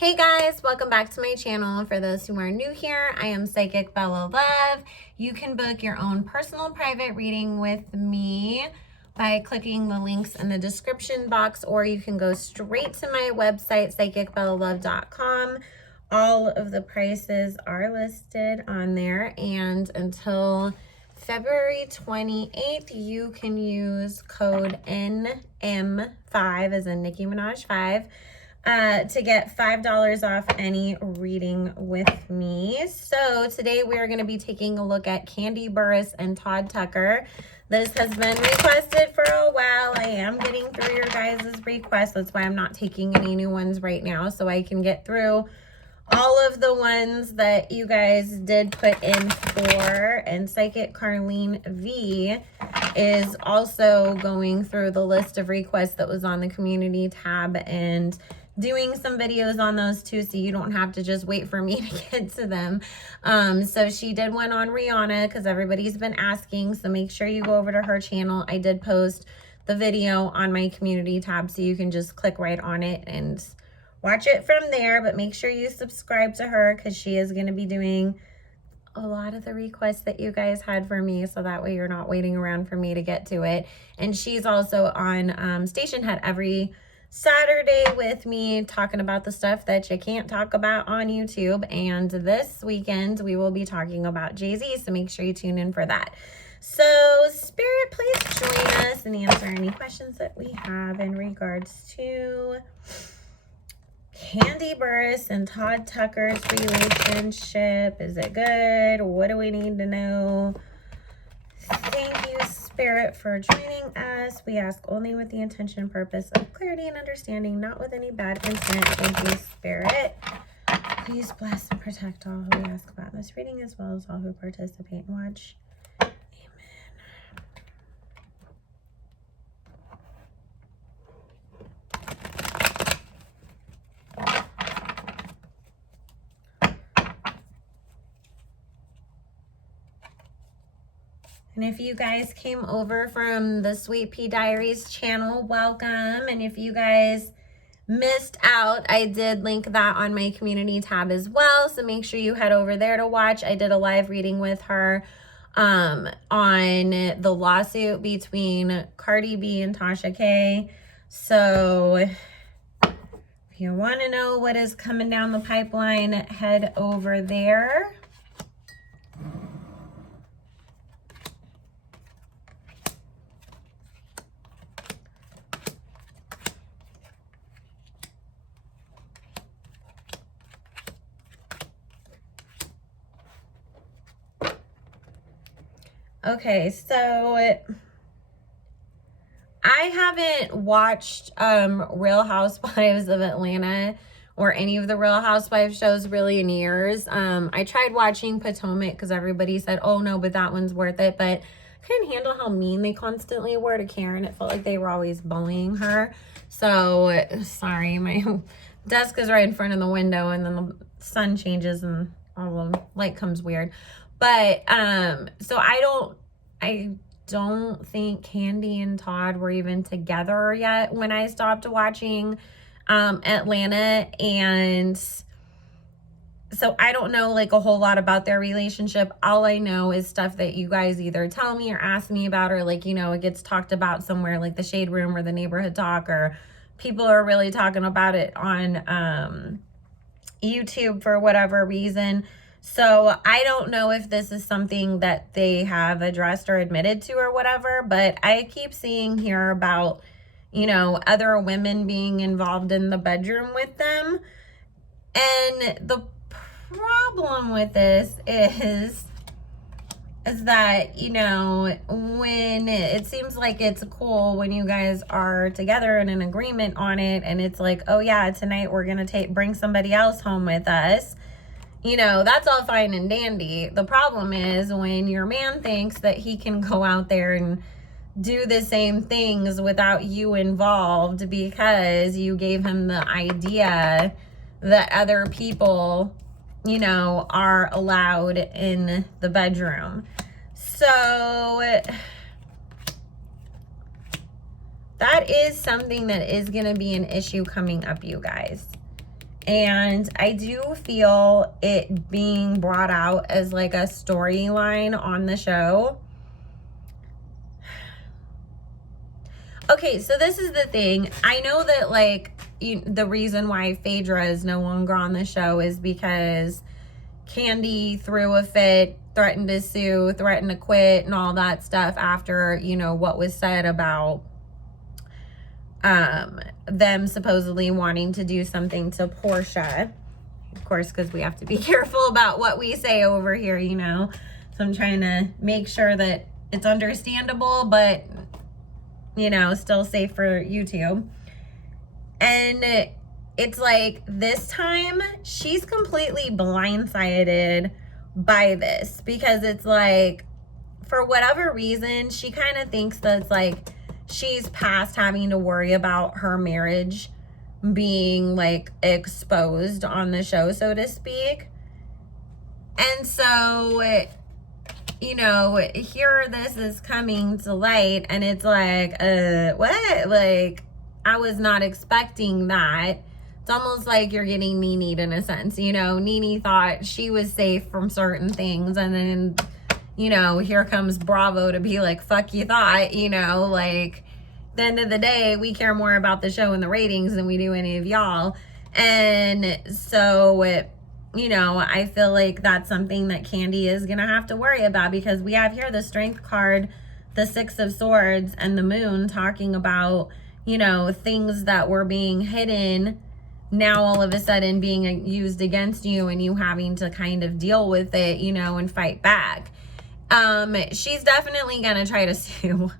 Hey guys, welcome back to my channel. For those who are new here, I am Psychic Bella Love. You can book your own personal private reading with me by clicking the links in the description box, or you can go straight to my website, psychicbellalove.com. All of the prices are listed on there, and until February 28th, you can use code NM5, as in Nicki Minaj 5, to get $5 off any reading with me. So today we are going to be taking a look at Kandi, Burress, and Todd Tucker. This has been requested for a while. I am getting through your guys' requests. That's why I'm not taking any new ones right now, so I can get through all of the ones that you guys did put in for. And Psychic Carlene V is also going through the list of requests that was on the community tab and doing some videos on those too, so you don't have to just wait for me to get to them. So she did one on Rihanna because everybody's been asking, so make sure you go over to her channel. I did post the video on my community tab, so you can just click right on it and watch it from there. But make sure you subscribe to her because she is going to be doing a lot of the requests that you guys had for me, so that way you're not waiting around for me to get to it. And she's also on Station Head every Saturday with me, talking about the stuff that you can't talk about on YouTube. And this weekend we will be talking about Jay-Z, so make sure you tune in for that. So Spirit, please join us and answer any questions that we have in regards to Kandi Burress and Todd Tucker's relationship. Is it good? What do we need to know? Thank you, Spirit, for joining us. We ask only with the intention and purpose of clarity and understanding, not with any bad intent. Thank you, Spirit. Please bless and protect all who we ask about this reading, as well as all who participate and watch. And if you guys came over from the Sweet Pea Diaries channel, welcome. And if you guys missed out, I did link that on my community tab as well, so make sure you head over there to watch. I did a live reading with her on the lawsuit between Cardi B and Tasha K. So if you want to know what is coming down the pipeline, head over there. Okay, so I haven't watched Real Housewives of Atlanta or any of the Real Housewives shows really in years. I tried watching Potomac because everybody said, oh no, but that one's worth it. But I couldn't handle how mean they constantly were to Karen. It felt like they were always bullying her. So, sorry, my desk is right in front of the window, and then the sun changes and all the light comes weird. But so I don't think Kandi and Todd were even together yet when I stopped watching Atlanta, and so I don't know like a whole lot about their relationship. All I know is stuff that you guys either tell me or ask me about, or like, you know, it gets talked about somewhere like the Shade Room or the Neighborhood Talk, or people are really talking about it on YouTube for whatever reason. So I don't know if this is something that they have addressed or admitted to or whatever, but I keep seeing here about, you know, other women being involved in the bedroom with them. And the problem with this is that, you know, when it seems like it's cool when you guys are together in an agreement on it, and it's like, oh yeah, tonight we're going to bring somebody else home with us. You know, that's all fine and dandy. The problem is when your man thinks that he can go out there and do the same things without you involved because you gave him the idea that other people, you know, are allowed in the bedroom. So that is something that is going to be an issue coming up, you guys. And I do feel it being brought out as like a storyline on the show. Okay, so this is the thing. I know that like the reason why Phaedra is no longer on the show is because Kandi threw a fit, threatened to sue, threatened to quit, and all that stuff after, you know, what was said about them supposedly wanting to do something to Portia. Of course, because we have to be careful about what we say over here, you know. So I'm trying to make sure that it's understandable, but, you know, still safe for YouTube. And it's like this time she's completely blindsided by this, because it's like, for whatever reason, she kind of thinks that it's like she's past having to worry about her marriage being like exposed on the show, so to speak. And so, you know, here this is coming to light, and it's like, what? Like, I was not expecting that. It's almost like you're getting Nene in a sense, you know. Nene thought she was safe from certain things, and then, you know, here comes Bravo to be like, fuck you thought, you know, like, at the end of the day, we care more about the show and the ratings than we do any of y'all. And so, you know, I feel like that's something that Kandi is going to have to worry about, because we have here the Strength card, the Six of Swords, and the Moon talking about, you know, things that were being hidden now all of a sudden being used against you, and you having to kind of deal with it, you know, and fight back. She's definitely going to try to sue.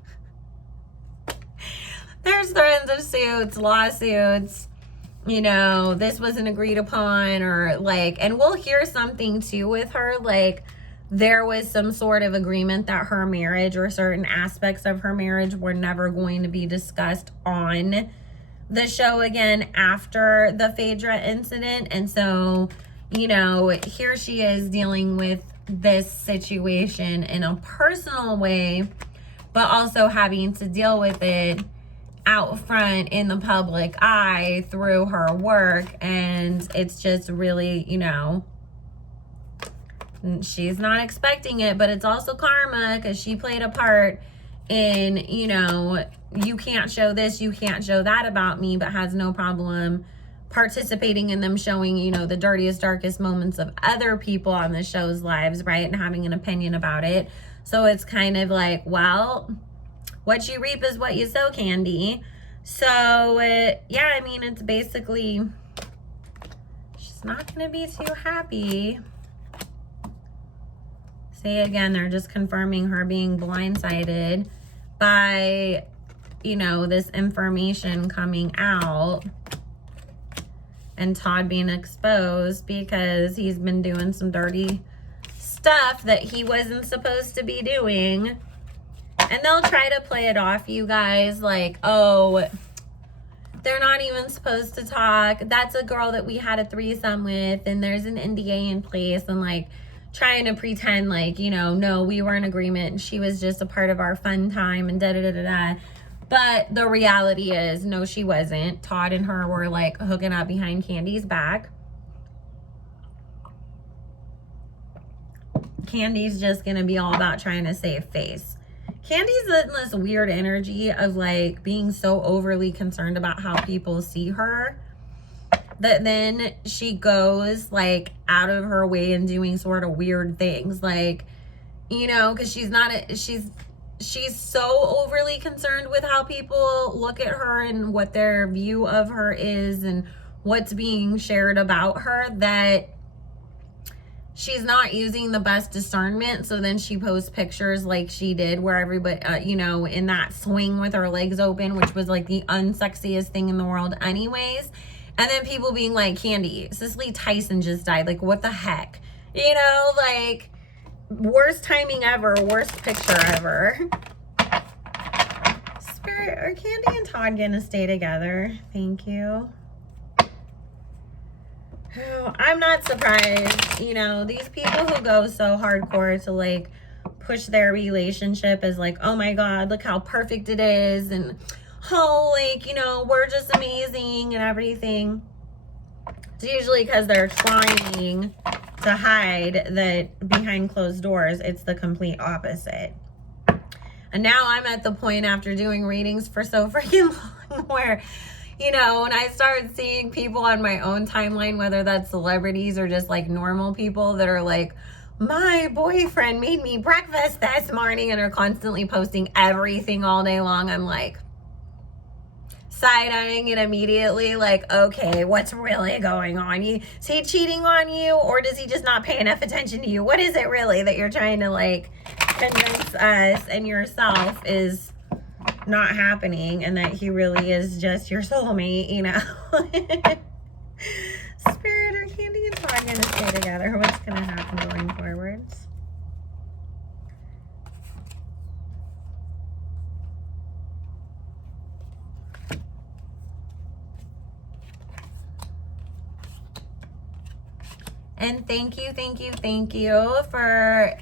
There's threats of suits, lawsuits, you know, this wasn't agreed upon, or like, and we'll hear something too with her, like there was some sort of agreement that her marriage or certain aspects of her marriage were never going to be discussed on the show again after the Phaedra incident. And so, you know, here she is dealing with this situation in a personal way, but also having to deal with it out front in the public eye through her work. And it's just really, you know, she's not expecting it, but it's also karma, because she played a part in, you know, you can't show this, you can't show that about me, but has no problem participating in them showing, you know, the dirtiest, darkest moments of other people on the show's lives, right? And having an opinion about it. So it's kind of like, well, what you reap is what you sow, Kandi. So, yeah, I mean, it's basically, she's not going to be too happy. Say again, they're just confirming her being blindsided by, you know, this information coming out, and Todd being exposed because he's been doing some dirty stuff that he wasn't supposed to be doing. And they'll try to play it off, you guys, like, oh, they're not even supposed to talk. That's a girl that we had a threesome with, and there's an NDA in place, and like trying to pretend like, you know, no, we were in agreement and she was just a part of our fun time and da-da-da-da-da. But the reality is, no, she wasn't. Todd and her were like hooking up behind Kandi's back. Kandi's just gonna be all about trying to save face. Kandi's in this weird energy of like being so overly concerned about how people see her, that then she goes like out of her way and doing sort of weird things, like, you know, because she's so overly concerned with how people look at her and what their view of her is and what's being shared about her, that she's not using the best discernment. So then she posts pictures like she did where everybody, you know, in that swing with her legs open, which was like the unsexiest thing in the world anyways. And then people being like, Kandi, Cicely Tyson just died. Like, what the heck? You know, like, worst timing ever, worst picture ever. Spirit, are Kandi and Todd gonna stay together? Thank you. Oh, I'm not surprised. You know, these people who go so hardcore to like push their relationship as like, oh my God, look how perfect it is, and oh, like, you know, we're just amazing and everything. It's usually because they're trying to hide that behind closed doors, it's the complete opposite. And now I'm at the point after doing readings for so freaking long where, you know, when I start seeing people on my own timeline, whether that's celebrities or just like normal people that are like, my boyfriend made me breakfast this morning, and are constantly posting everything all day long, I'm like side-eyeing it immediately, like, okay, what's really going on? Is he cheating on you, or does he just not pay enough attention to you? What is it really that you're trying to like convince us and yourself is not happening, and that he really is just your soulmate, you know? Spirit, are Kandi and Todd gonna stay together? What's gonna happen going forwards? And thank you for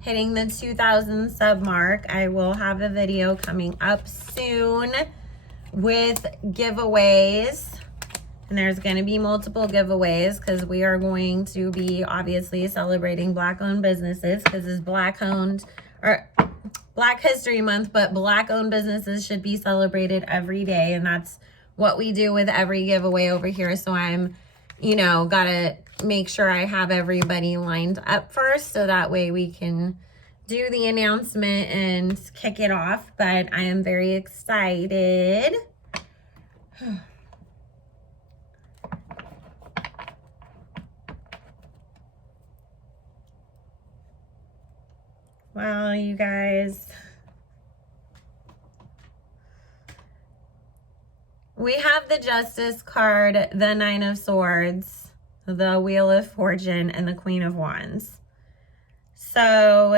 hitting the 2,000 sub mark. I will have a video coming up soon with giveaways. And there's going to be multiple giveaways because we are going to be obviously celebrating Black-owned businesses, because it's Black-owned, or Black History Month, but Black-owned businesses should be celebrated every day. And that's what we do with every giveaway over here. So I'm, you know, gotta make sure I have everybody lined up first, so that way we can do the announcement and kick it off. But I am very excited. Wow, you guys. We have the Justice card, the Nine of Swords, the Wheel of Fortune, and the Queen of Wands. So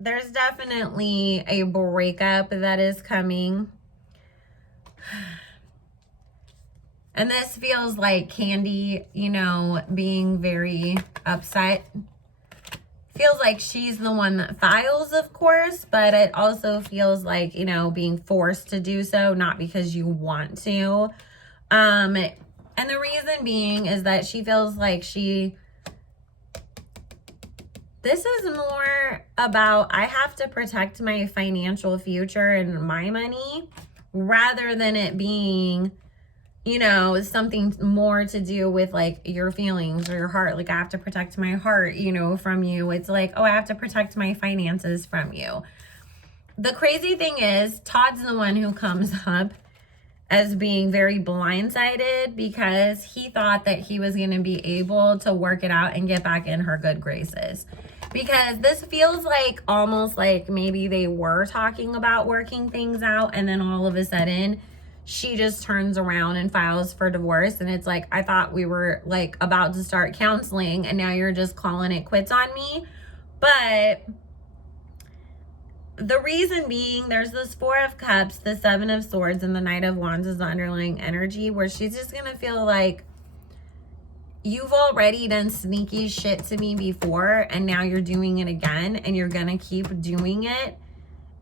there's definitely a breakup that is coming. And this feels like Kandi, you know, being very upset. Feels like she's the one that files, of course, but it also feels like, you know, being forced to do so, not because you want to. And the reason being is that she feels like this is more about, I have to protect my financial future and my money, rather than it being, you know, something more to do with like your feelings or your heart. Like, I have to protect my heart, you know, from you. It's like, oh, I have to protect my finances from you. The crazy thing is, Todd's the one who comes up as being very blindsided, because he thought that he was going to be able to work it out and get back in her good graces. Because this feels like almost like maybe they were talking about working things out, and then all of a sudden she just turns around and files for divorce. And it's like, I thought we were like about to start counseling, and now you're just calling it quits on me. But the reason being, there's this Four of Cups, the Seven of Swords, and the Knight of Wands is the underlying energy, where she's just gonna feel like, you've already done sneaky shit to me before, and now you're doing it again, and you're gonna keep doing it.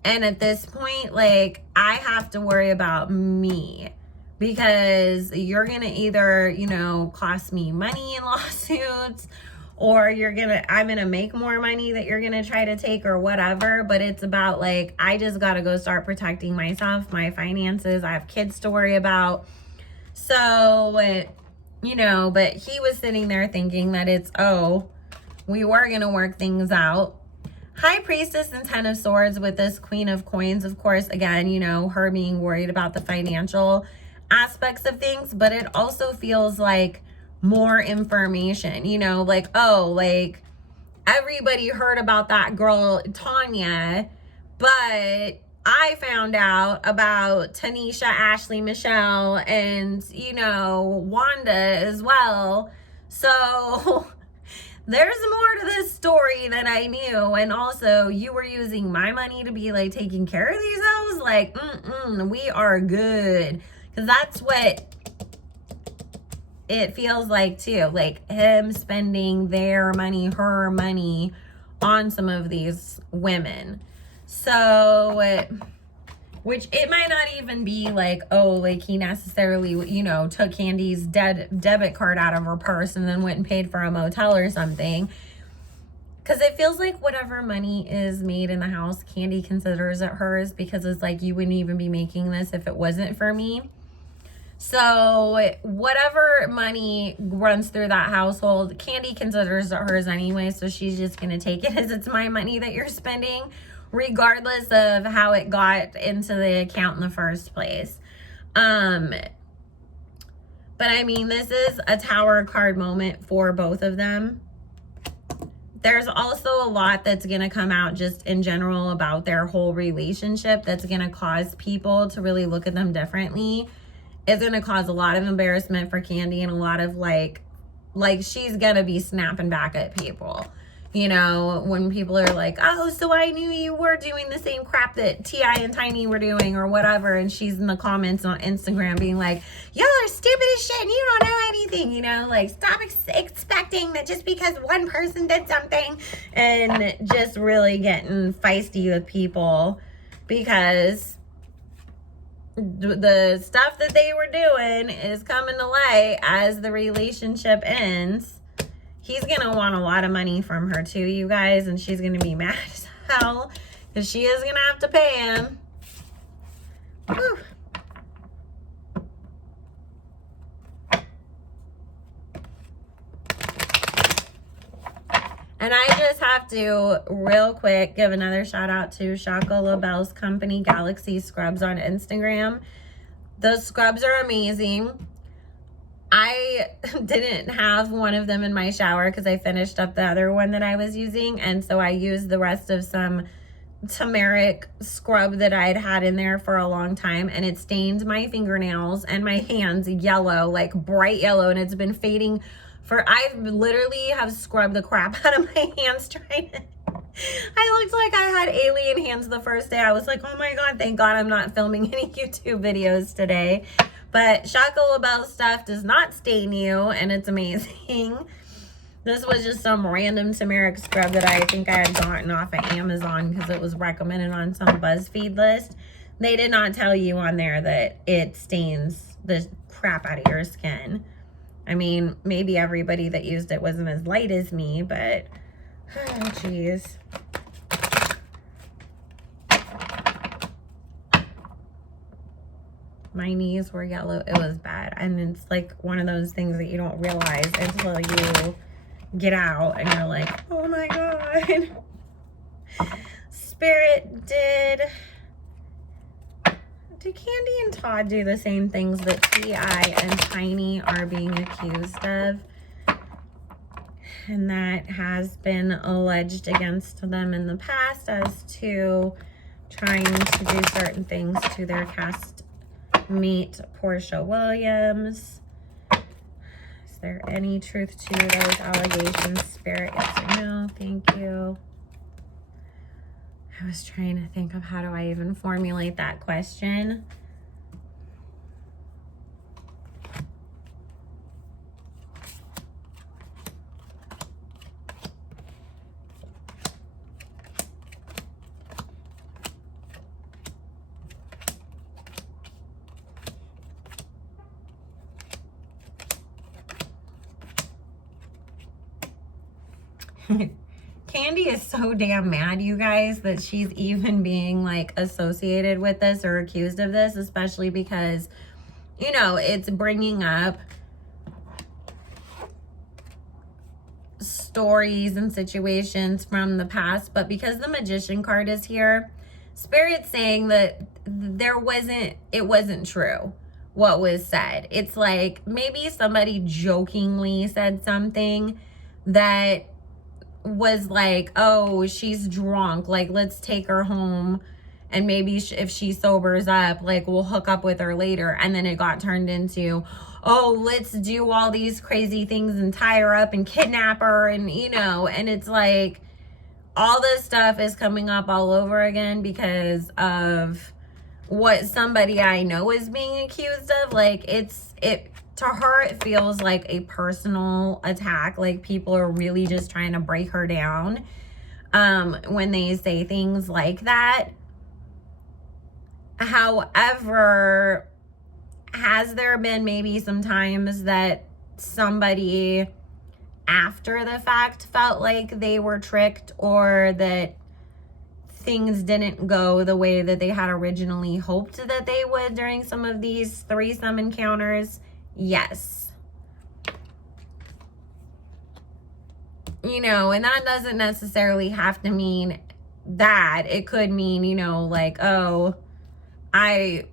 And at this point, like, I have to worry about me, because you're going to either, you know, cost me money in lawsuits, or I'm going to make more money that you're going to try to take, or whatever. But it's about like, I just got to go start protecting myself, my finances. I have kids to worry about. So, you know, but he was sitting there thinking that it's, oh, we were going to work things out. High Priestess and Ten of Swords with this Queen of Coins, of course, again, you know, her being worried about the financial aspects of things, but it also feels like more information, you know, like, oh, like, everybody heard about that girl, Tanya, but I found out about Tanisha, Ashley, Michelle, and, you know, Wanda as well. So there's more to this story than I knew. And also, you were using my money to be like taking care of these hoes. Like, we are good. Because that's what it feels like too. Like, him spending their money, her money on some of these women. So which it might not even be like, oh, like he necessarily, you know, took Kandi's debit card out of her purse and then went and paid for a motel or something. Because it feels like whatever money is made in the house, Kandi considers it hers, because it's like, you wouldn't even be making this if it wasn't for me. So whatever money runs through that household, Kandi considers it hers anyway. So she's just going to take it as it's my money that you're spending, regardless of how it got into the account in the first place. But I mean, this is a tower card moment for both of them. There's also a lot that's going to come out just in general about their whole relationship that's going to cause people to really look at them differently. It's going to cause a lot of embarrassment for Kandi, and a lot of like she's going to be snapping back at people. You know, when people are like, oh, so I knew you were doing the same crap that T.I. and Tiny were doing or whatever. And she's in the comments on Instagram being like, y'all are stupid as shit and you don't know anything. You know, like, stop expecting that just because one person did something, and just really getting feisty with people because the stuff that they were doing is coming to light as the relationship ends. He's going to want a lot of money from her too, you guys, and she's going to be mad as hell because she is going to have to pay him. Whew. And I just have to, real quick, give another shout out to Shaka LaBelle's company, Galaxy Scrubs, on Instagram. Those scrubs are amazing. I didn't have one of them in my shower because I finished up the other one that I was using. And so I used the rest of some turmeric scrub that I'd had in there for a long time. And it stained my fingernails and my hands yellow, like bright yellow. And it's been fading I literally have scrubbed the crap out of my hands trying to... I looked like I had alien hands the first day. I was like, oh my God, thank God I'm not filming any YouTube videos today. But Shaka LaBelle stuff does not stain you, and it's amazing. This was just some random turmeric scrub that I think I had gotten off of Amazon because it was recommended on some BuzzFeed list. They did not tell you on there that it stains the crap out of your skin. I mean, maybe everybody that used it wasn't as light as me, but, oh, jeez. My knees were yellow. It was bad. And it's like one of those things that you don't realize until you get out and you're like, oh my God. Spirit, did Kandi and Todd do the same things that T.I. and Tiny are being accused of? And that has been alleged against them in the past as to trying to do certain things to their cast mate, Portia Williams. Is there any truth to those allegations? Spirit, yes or no? Thank you. I was trying to think of how do I even formulate that question. Kandi is so damn mad, you guys, that she's even being like associated with this or accused of this, especially because, you know, it's bringing up stories and situations from the past. But because the Magician card is here, Spirit's saying that it wasn't true what was said. It's like maybe somebody jokingly said something that was like, oh, she's drunk, like let's take her home and maybe if she sobers up, like we'll hook up with her later. And then it got turned into, oh, let's do all these crazy things and tie her up and kidnap her, and you know, and it's like all this stuff is coming up all over again because of what somebody I know is being accused of. Like to her, it feels like a personal attack. Like people are really just trying to break her down when they say things like that. However, has there been maybe some times that somebody after the fact felt like they were tricked, or that things didn't go the way that they had originally hoped that they would during some of these threesome encounters? Yes. You know, and that doesn't necessarily have to mean that. It could mean, you know, like, oh, I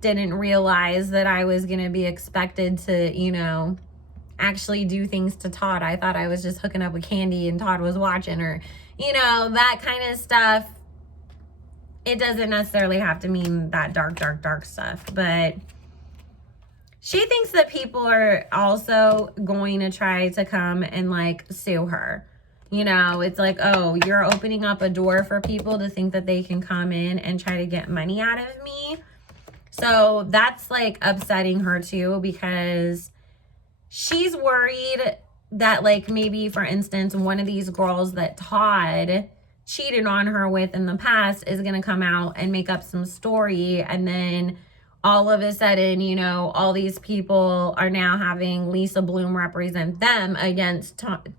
didn't realize that I was going to be expected to, you know, actually do things to Todd. I thought I was just hooking up with Kandi and Todd was watching, or, you know, that kind of stuff. It doesn't necessarily have to mean that dark stuff, but she thinks that people are also going to try to come and like sue her. You know, it's like, oh, you're opening up a door for people to think that they can come in and try to get money out of me. So that's like upsetting her too, because she's worried that, like, maybe, for instance, one of these girls that Todd cheated on her with in the past is going to come out and make up some story, and then all of a sudden, you know, all these people are now having Lisa Bloom represent them against Todd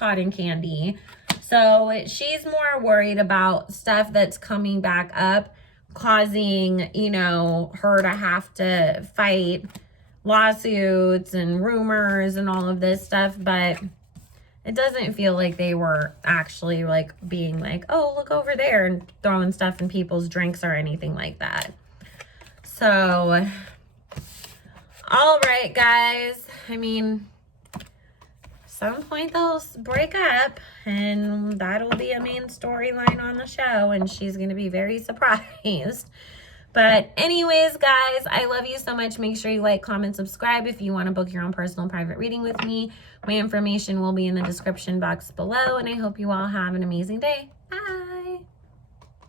and Kandi. So she's more worried about stuff that's coming back up, causing, you know, her to have to fight lawsuits and rumors and all of this stuff. But it doesn't feel like they were actually like being like, oh, look over there, and throwing stuff in people's drinks or anything like that. So, all right, guys. I mean, some point they'll break up, and that'll be a main storyline on the show, and she's going to be very surprised. But anyways, guys, I love you so much. Make sure you like, comment, subscribe if you want to book your own personal private reading with me. My information will be in the description box below, and I hope you all have an amazing day.